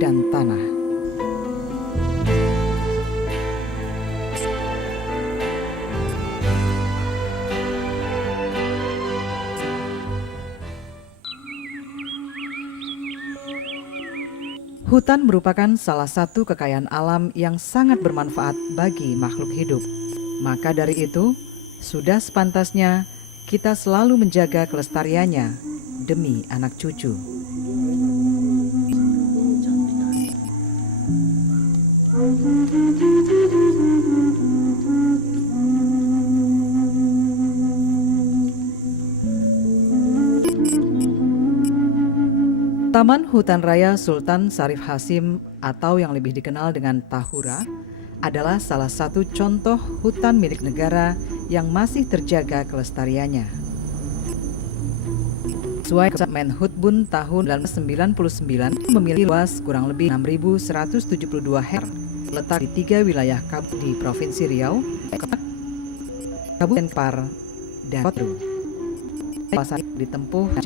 dan tanah. Hutan merupakan salah satu kekayaan alam yang sangat bermanfaat bagi makhluk hidup. Maka dari itu, sudah sepantasnya kita selalu menjaga kelestariannya demi anak cucu. Taman Hutan Raya Sultan Syarif Hasim atau yang lebih dikenal dengan Tahura adalah salah satu contoh hutan milik negara yang masih terjaga kelestariannya. Sesuai Menhutbun tahun 1999 memiliki luas kurang lebih 6.172 hektar, letak di 3 wilayah di Provinsi Riau, Kabupaten Par, dan Kotru. Pasar ditempuh